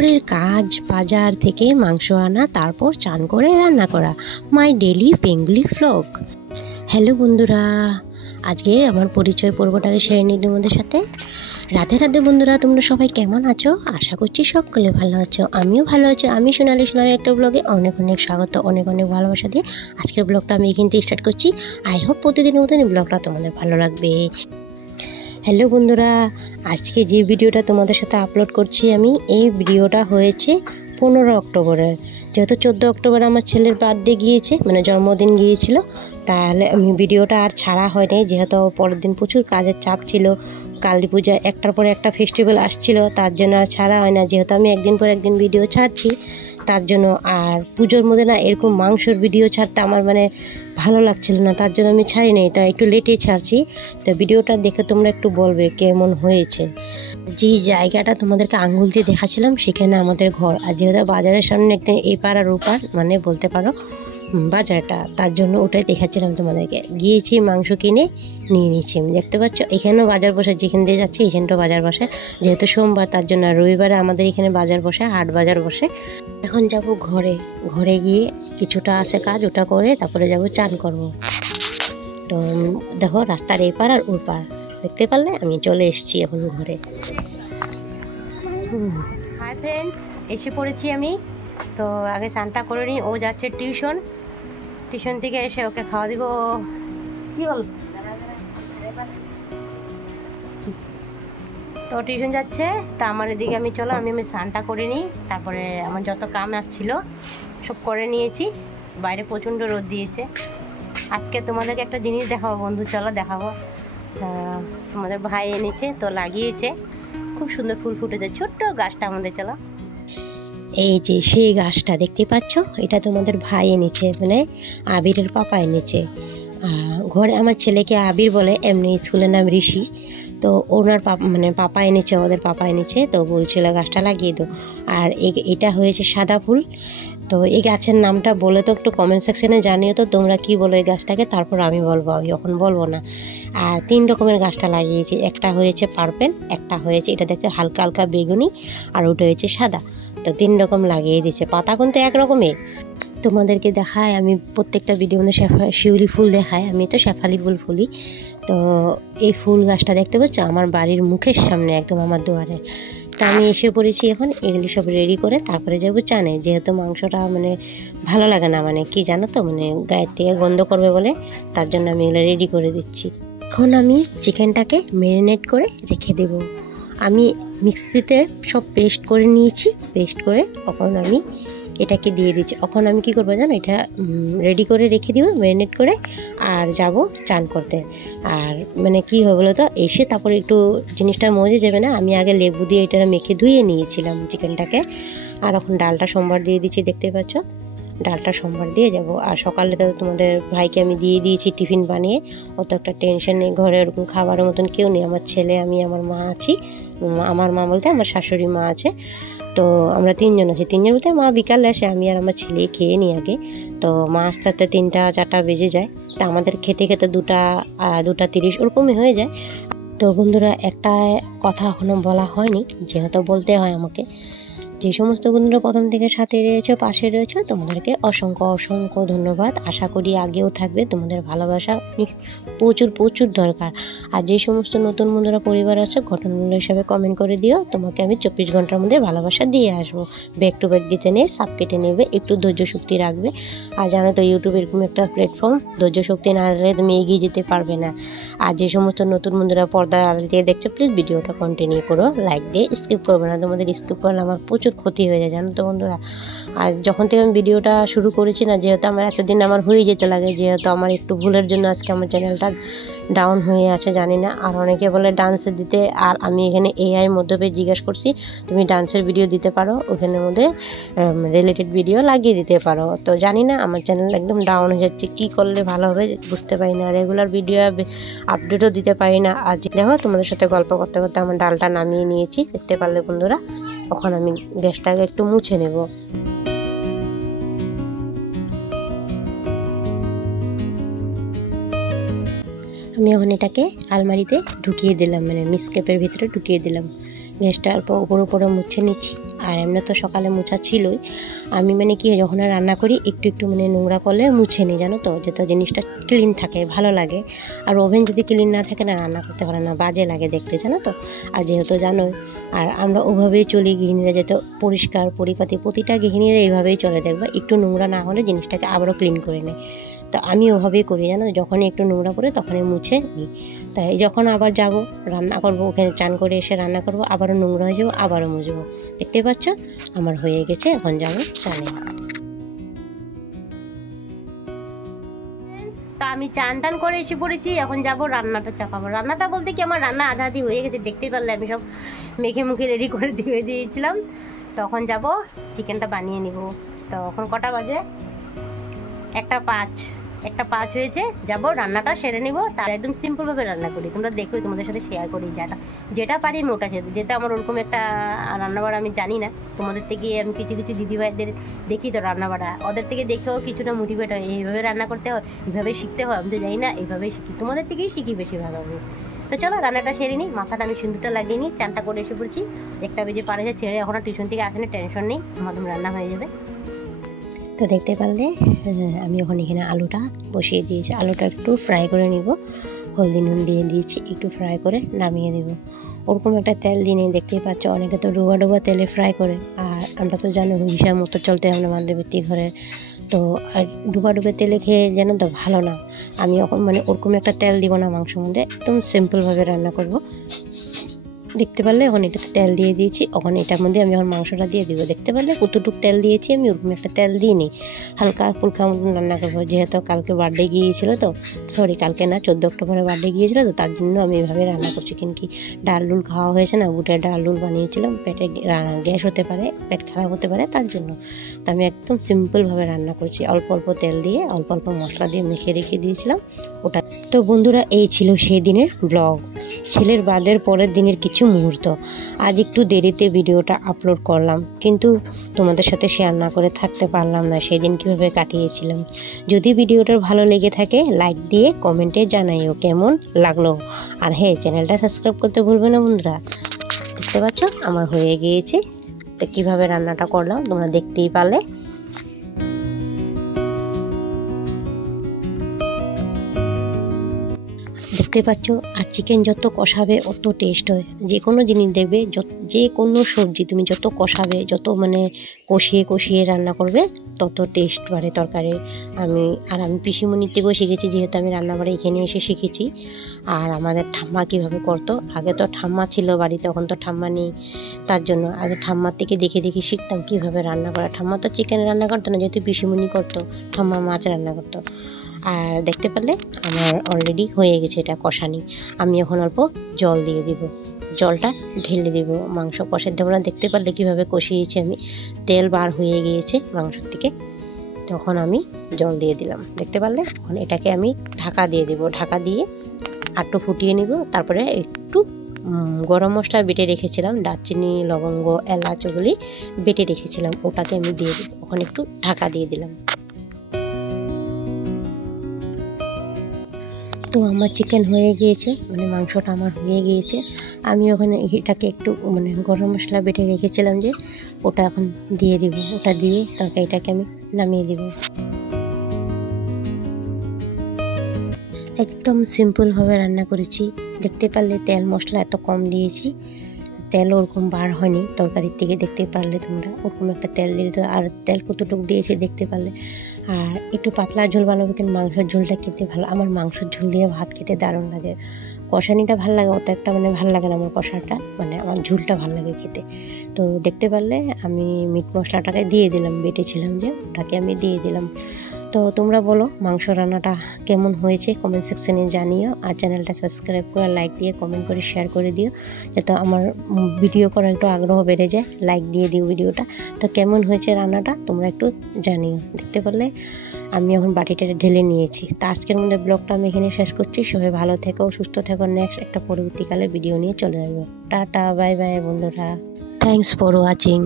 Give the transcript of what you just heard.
ঘরের কাজ বাজার থেকে মাংস আনা, তারপর চান করে রান্না করা, মাই ডেলি বেঙ্গলি ভ্লগ। হ্যালো বন্ধুরা, আজকে আমার পরিচয় পর্বটাকে সেরে নিই তোমাদের সাথে। রাধে রাধে বন্ধুরা, তোমরা সবাই কেমন আছো? আশা করছি সকলে ভালো আছো, আমিও ভালো আছি। আমি সোনালি একটা ব্লগে অনেক অনেক স্বাগত, অনেক অনেক ভালোবাসা দিয়ে আজকের ব্লগটা আমি এখান থেকে স্টার্ট করছি। আই হোপ প্রতিদিনের মতন এই ব্লগটা তোমাদের ভালো লাগবে। হ্যালো বন্ধুরা, আজকে যে ভিডিওটা তোমাদের সাথে আপলোড করছি আমি, এই ভিডিওটা হয়েছে 15 অক্টোবরের। যেহেতু 14 অক্টোবর আমার ছেলের বার্থডে গিয়েছে, মানে জন্মদিন গিয়েছিল, তাহলে আমি ভিডিওটা আর ছাড়া হয়নি। যেহেতু পরের দিন প্রচুর কাজের চাপ ছিল, কালী পূজা একটার পরে একটা ফেস্টিভ্যাল আসছিল, তার জন্য আর ছাড়া হয় না। যেহেতু আমি একদিন পর একদিন ভিডিও ছাড়ছি, তার জন্য আর পুজোর মধ্যে না এরকম মাংসর ভিডিও ছাড়তে আমার মানে ভালো লাগছিল না, তার জন্য আমি ছাড়ি নাই, তা একটু লেটে ছাড়ছি। তো ভিডিওটা দেখে তোমরা একটু বলবে কেমন হয়েছে। যে জায়গাটা তোমাদেরকে আঙ্গুল দিয়ে দেখাচ্ছিলাম সেখানে আমাদের ঘর, আর যেহেতু বাজারের সামনে একটা এপার আর ওপার মানে বলতে পারো বাজারটা, তার জন্য ওটাই দেখাচ্ছিলাম তোমাদেরকে। গিয়েছি মাংস কিনে নিয়ে নিচ্ছি। দেখতে পাচ্ছ এখানেও বাজার বসে, যেখান দিয়ে যাচ্ছি এখানটাও বাজার বসে। যেহেতু সোমবার, তার জন্য রবিবারে আমাদের এখানে বাজার বসে, হাট বাজার বসে। এখন যাব ঘরে, ঘরে গিয়ে কিছুটা আছে কাজ, ওটা করে তারপরে যাব চান করব। তো দেখো রাস্তার এপার আর ওপার দেখতে পারলে, আমি চলে এসেছি এখন ঘরে। হাই ফ্রেন্ডস, এসে পড়েছি আমি। তো আগে স্নানটা করে নিই। ও যাচ্ছে টিউশন, টিউশন থেকে এসে ওকে খাওয়া দিব। কি হল? তো টিউশন যাচ্ছে, তা আমার এদিকে আমি চলো আমি স্নানটা করে নিই। তারপরে আমার যত কাম আসছিল সব করে নিয়েছি। বাইরে প্রচণ্ড রোদ দিয়েছে। আজকে তোমাদেরকে একটা জিনিস দেখাবো বন্ধু, চলো দেখাবো। আমাদের ভাই এনেছে, তো লাগিয়েছে, খুব সুন্দর ফুল ফুটেছে ছোট্ট গাছটা আমাদের। চলো, এই যে সেই গাছটা দেখতে পাচ্ছ, এটা তোমাদের ভাই এনেছে, মানে আবিরের পাপা এনেছে। ঘরে আমার ছেলেকে আবির বলে, এমনি স্কুলের নাম ঋষি। তো ওনার পাপা এনেছে, ওদের পাপা এনেছে, তো বলছিল গাছটা লাগিয়ে দো। আর এটা হয়েছে সাদা ফুল। তো এই গাছের নামটা বলে তো একটু কমেন্ট সেকশনে জানিও তো তোমরা কি বলো এই গাছটাকে, তারপর আমি বলবো, আমি এখন বলবো না। আর 3 রকমের গাছটা লাগিয়েছি। একটা হয়েছে পার্পেল, একটা হয়েছে এটা দেখতে হালকা হালকা বেগুনি, আর ওটা হয়েছে সাদা। তো 3 রকম লাগিয়ে দিয়েছে। পাতা কিন্তু একরকমের। তোমাদেরকে দেখায় আমি প্রত্যেকটা ভিডিও মধ্যে শিউলি ফুল দেখায়, আমি তো শেফালি ফুল ফুলি। তো এই ফুল গাছটা দেখতে পাচ্ছ আমার বাড়ির মুখের সামনে, একদম আমার দুয়ারে। তা আমি এসে পড়েছি এখন, এগুলি সব রেডি করে তারপরে যাবো চানে। যেহেতু মাংসটা মানে ভালো লাগে না, মানে কি জানো তো, মানে গায়ের থেকে গন্ধ করবে বলে, তার জন্য আমি এগুলো রেডি করে দিচ্ছি। এখন আমি চিকেনটাকে ম্যারিনেট করে রেখে দেব। আমি মিক্সিতে সব পেস্ট করে নিয়েছি, পেস্ট করে এখন আমি এটাকে দিয়ে দিচ্ছি। এখন আমি কি করবো জানো, এটা রেডি করে রেখে দিব ম্যারিনেট করে, আর যাব চান করতে। আর মানে কি হবে বলো তো, এসে তারপরে একটু জিনিসটা মজে যাবে না। আমি আগে লেবু দিয়ে এটা মেখে ধুয়ে নিয়েছিলাম চিকেনটাকে। আর এখন ডালটা সোমবার দিয়ে দিচ্ছি, দেখতে পাচ্ছ ডালটা সোমবার দিয়ে যাব। আর সকালে তো তোমাদের ভাইকে আমি দিয়ে দিয়েছি টিফিন বানিয়ে, অত একটা টেনশন নেই। ঘরে ওরকম খাবারের মতন কেউ নেই, আমার ছেলে, আমি, আমার মা আছি। আমার মা বলতে আমার শাশুড়ি মা আছে। তো আমরা 3 জন আছি। 3 জন বলতে মা বিকালে আসে, আমি আর আমার ছেলে খেয়ে নিই আগে। তো মা আস্তে আস্তে 3টা 4টা বেজে যায়। তা আমাদের খেতে খেতে 2টা 30 ওরকমই হয়ে যায়। তো বন্ধুরা, একটা কথা এখনও বলা হয়নি, যেহেতু বলতে হয় আমাকে। যে সমস্ত বন্ধুরা প্রথম থেকে সাথে রয়েছে, পাশে রয়েছে, তোমাদেরকে অসংখ্য অসংখ্য ধন্যবাদ। আশা করি আগেও থাকবে। তোমাদের ভালোবাসা প্রচুর প্রচুর দরকার। আর যে সমস্ত নতুন বন্ধুরা পরিবার আছে, ঘটনাগুলো হিসাবে কমেন্ট করে দিও। তোমাকে আমি 24 ঘন্টার মধ্যে ভালোবাসা দিয়ে আসবো। ব্যাক টু ব্যাক দিতে নেই, সাব কেটে নেবে, একটু ধৈর্য শক্তি রাখবে। আর জানো তো ইউটিউব এরকম একটা প্ল্যাটফর্ম, ধৈর্য শক্তি না রাখলে তুমি এগিয়ে যেতে পারবে না। আর যে সমস্ত নতুন বন্ধুরা পর্দা আড়াল দিয়ে দেখছো, প্লিজ ভিডিওটা কন্টিনিউ করো, লাইক দিয়ে স্কিপ করবে না। তোমাদের স্কিপ করলে আমার প্রচুর ক্ষতি হয়ে যায়, জানো তো বন্ধুরা। আর যখন থেকে আমি ভিডিওটা শুরু করেছি না, যেহেতু আমার এতদিন আমার হয়ে যেতে লাগে, যেহেতু আমার একটু ভুলের জন্য আজকে আমার চ্যানেলটা ডাউন হয়ে আছে, জানি না। আর অনেকে বলে ডান্সের দিতে, আর আমি এখানে এআই মধ্যে জিজ্ঞাসা করছি, তুমি ডান্সের ভিডিও দিতে পারো, ওখানের মধ্যে রিলেটেড ভিডিও লাগিয়ে দিতে পারো। তো জানি না, আমার চ্যানেল একদম ডাউন হয়ে যাচ্ছে, কী করলে ভালো হবে বুঝতে পারি না। রেগুলার ভিডিও আপডেটও দিতে পারি না। আর দেখো তোমাদের সাথে গল্প করতে করতে আমার ডালটা নামিয়ে নিয়েছি, দেখতে পারলে বন্ধুরা। এখন আমি গ্যাসটাকে একটু মুছে নেব। আমি এখন এটাকে আলমারিতে ঢুকিয়ে দিলাম, মানে মিসকেপের ভিতরে ঢুকিয়ে দিলাম। গ্যাসটা অল্প উপরে উপরে মুছে নিচ্ছি। আর এমনি তো সকালে মোছা ছিলই। আমি মানে কি যখন রান্না করি একটু একটু মানে নোংরা করলে মুছে নিই, জানো তো, যাতে জিনিসটা ক্লিন থাকে, ভালো লাগে। আর ওভেন যদি ক্লিন না থাকে না, রান্না করতে পারে না, বাজে লাগে দেখতে, জানো তো। আর যেহেতু জানোই, আর আমরা ওভাবেই চলি গৃহিণীরা, যেহেতু পরিষ্কার পরিপাটি প্রতিটা গৃহিণীরা এইভাবেই চলে। দেখবা একটু নোংরা না হলে জিনিসটাকে আবারও ক্লিন করে নেয়। তো আমি ওভাবেই করি, জানো, যখনই একটু নোংরা করে তখনই মুছে নিই। তাই যখন আবার যাব রান্না করব, ওখানে চান করে এসে রান্না করব, আবারও নোংরা হয়ে যাবো, আবারও মুছবো। দেখতে পাচ্ছ আমার হয়ে গেছে, এখন যাবো চানে। তা আমি চান টান করে এসে পড়েছি, এখন যাব রান্নাটা চাপাবো। রান্নাটা বলতে কি, আমার রান্না আধা আধি হয়ে গেছে, দেখতেই পারলে আমি সব মেখে মুখে রেডি করে দিয়ে দিয়েছিলাম। তখন যাব চিকেনটা বানিয়ে নিব। তো এখন কটা বাজে? 1:05 হয়েছে। যাব রান্নাটা সেরে নিব। তার একদম সিম্পলভাবে রান্না করি, তোমরা দেখো, তোমাদের সাথে শেয়ার করি। যেটা পারি আমি ওটা যেটা আমার ওরকম একটা রান্নাবাড়া আমি জানি না, তোমাদের থেকে আমি কিছু কিছু দিদিভাইদের দেখি তো রান্নাবাড়া, ওদের থেকে দেখেও কিছুটা মোটিভেট হয়, এইভাবে রান্না করতে হয়, এইভাবে শিখতে হয়। আমি তো জানি না, এইভাবেই শিখি, তোমাদের থেকেই শিখি বেশিরভাগ আমি। তো চলো রান্নাটা সেরে নিই, মাথাটা আমি সিঁদুরটা লাগিয়ে নিই, চানটা করে এসে পড়ছি। 1টা বেজে পারেছে, ছেড়ে এখনও টিউশন থেকে আসেনি, টেনশন নেই, আমাদের রান্না হয়ে যাবে। তো দেখতে পারলে আমি ওখানে এখানে আলুটা বসিয়ে দিয়েছি। আলুটা একটু ফ্রাই করে নিব, হলদি নুন দিয়ে দিয়েছি, একটু ফ্রাই করে নামিয়ে দেব। ওরকম একটা তেল দিয়ে নিয়ে, দেখতেই পাচ্ছ অনেকে তো ডোবা ডোবা তেলে ফ্রাই করে, আর আমরা তো জানো হিসাব মতো চলতে আমরা মধ্যবিত্ত ঘরে। তো আর ডুবা ডুবে তেলে খেয়ে যেন তো ভালো না। আমি এখন মানে ওরকম একটা তেল দিব না মাংসের মধ্যে, একদম সিম্পলভাবে রান্না করব। দেখতে পারলে এখন এটাতে তেল দিয়ে দিয়েছি, ওখানে এটার মধ্যে আমি এখন মাংসটা দিয়ে দিব। দেখতে পারলে কতটুকু তেল দিয়েছি আমি, ওরকম একটা তেল দিয়ে নিই, হালকা ফুলকা মতন রান্না করবো। যেহেতু কালকে বার্থডে গিয়েছিলো, তো সরি কালকে না, 14 অক্টোবরে বার্থডে গিয়েছিলো, তো তার জন্য আমি এভাবে রান্না করছি। কিন্তু ডাল ডুল খাওয়া হয়েছে না, বুটের ডাল ডুল বানিয়েছিলাম, পেটে গ্যাস হতে পারে, পেট খারাপ হতে পারে, তার জন্য। তো আমি একদম সিম্পলভাবে রান্না করছি, অল্প অল্প তেল দিয়ে, অল্প অল্প মশলা দিয়ে মেখে রেখে দিয়েছিলাম ওটা। তো বন্ধুরা, এই ছিল সেই দিনের ব্লগ, ছেলের বার্থডের পরের দিনের কিছু মুহূর্ত। আজ একটু দেরিতে ভিডিওটা আপলোড করলাম, কিন্তু তোমাদের সাথে শেয়ার না করে থাকতে পারলাম না সেই দিন কীভাবে কাটিয়েছিলাম। যদি ভিডিওটা ভালো লেগে থাকে লাইক দিয়ে কমেন্টে জানাইও কেমন লাগলো। আর হ্যাঁ, চ্যানেলটা সাবস্ক্রাইব করতে ভুলবে না বন্ধুরা। দেখতে পাচ্ছ আমার হয়ে গিয়েছে। তো কীভাবে রান্নাটা করলাম তোমরা দেখতেই পারলে। দেখতে পাচ্ছ, আর চিকেন যত কষাবে অত টেস্ট হয়। যে কোনো জিনিস দেখবে, যে কোনো সবজি তুমি যত কষাবে, যত মানে কষিয়ে কষিয়ে রান্না করবে, তত টেস্ট বাড়ে তরকারির। আমি পিসিমণির থেকেও শিখেছি, যেহেতু আমি রান্নাবাড়ি এখানে এসে শিখেছি। আর আমাদের ঠাম্মা কীভাবে করতো, আগে তো ঠাম্মা ছিল বাড়িতে, তখন তো ঠাম্মা নেই, তার জন্য আগে ঠাম্মার থেকে দেখে দেখে শিখতাম কীভাবে রান্না করা। ঠাম্মা তো চিকেন রান্না করতো না, যেহেতু পিসিমণি করতো, ঠাম্মা মাছ রান্না করতো। আর দেখতে পারলে আমার অলরেডি হয়ে গেছে এটা কষানি। আমি এখন অল্প জল দিয়ে দিব, জলটা ঢেলে দিব মাংস কষার দেবো না। দেখতে পারলে কীভাবে কষিয়েছি আমি, তেল বার হয়ে গিয়েছে মাংসর থেকে। তখন আমি জল দিয়ে দিলাম, দেখতে পারলে। এখন এটাকে আমি ঢাকা দিয়ে দেব, ঢাকা দিয়ে একটু ফুটিয়ে নিব। তারপরে একটু গরম মশলা বেটে রেখেছিলাম, দারচিনি লবঙ্গ এলাচ ওগুলি বেটে রেখেছিলাম, ওটাকে আমি দিয়ে দেবো। ওখানে একটু ঢাকা দিয়ে দিলাম। তো আমার চিকেন হয়ে গিয়েছে, মানে মাংসটা আমার হয়ে গিয়েছে। আমি ওখানে এটাকে একটু মানে গরম মশলা বেটে রেখেছিলাম যে, ওটা এখন দিয়ে দিব। ওটা দিয়ে তরকারিটাকে আমি নামিয়ে দিব। একদম সিম্পলভাবে রান্না করেছি। দেখতে পারলে তেল মশলা এত কম দিয়েছি, তেল ওরকম বার হয়নি তরকারির থেকে। দেখতে পারলে তোমরা ওরকম একটা তেল দিয়ে দিতে, আর তেল কতটুকু দিয়েছি দেখতে পারলে। আর একটু পাতলা ঝোল বানাবো, কিন্তু মাংসের ঝোলটা খেতে ভালো, আমার মাংসের ঝোল দিয়ে ভাত খেতে দারুণ লাগে। কষানিটা ভালো লাগে, অত একটা মানে ভালো লাগে না আমার কষাটা, মানে আমার ঝোলটা ভালো লাগে খেতে। তো দেখতে পারলে আমি মিট মশলাটাকে দিয়ে দিলাম, বেটেছিলাম যে, ওটাকে আমি দিয়ে দিলাম। তো তোমরা বলো মাংস রান্নাটা কেমন হয়েছে, কমেন্ট সেকশনে জানিও। আর চ্যানেলটা সাবস্ক্রাইব করে লাইক দিয়ে কমেন্ট করে শেয়ার করে দিও, যাতে আমার ভিডিও করার একটু আগ্রহ বেড়ে যায়। লাইক দিয়ে দিও ভিডিওটা। তো কেমন হয়েছে রান্নাটা তোমরা একটু জানিও। দেখতে পারলে আমি এখন বাটিটা ঢেলে নিয়েছি। তো আজকের মধ্যে ব্লগটা আমি এখানে শেষ করছি। সবাই ভালো থেকো, সুস্থ থেকো। নেক্সট একটা পরবর্তীকালে ভিডিও নিয়ে চলে আসবো। টাটা, বাই বাই বন্ধুরা। Thanks for watching.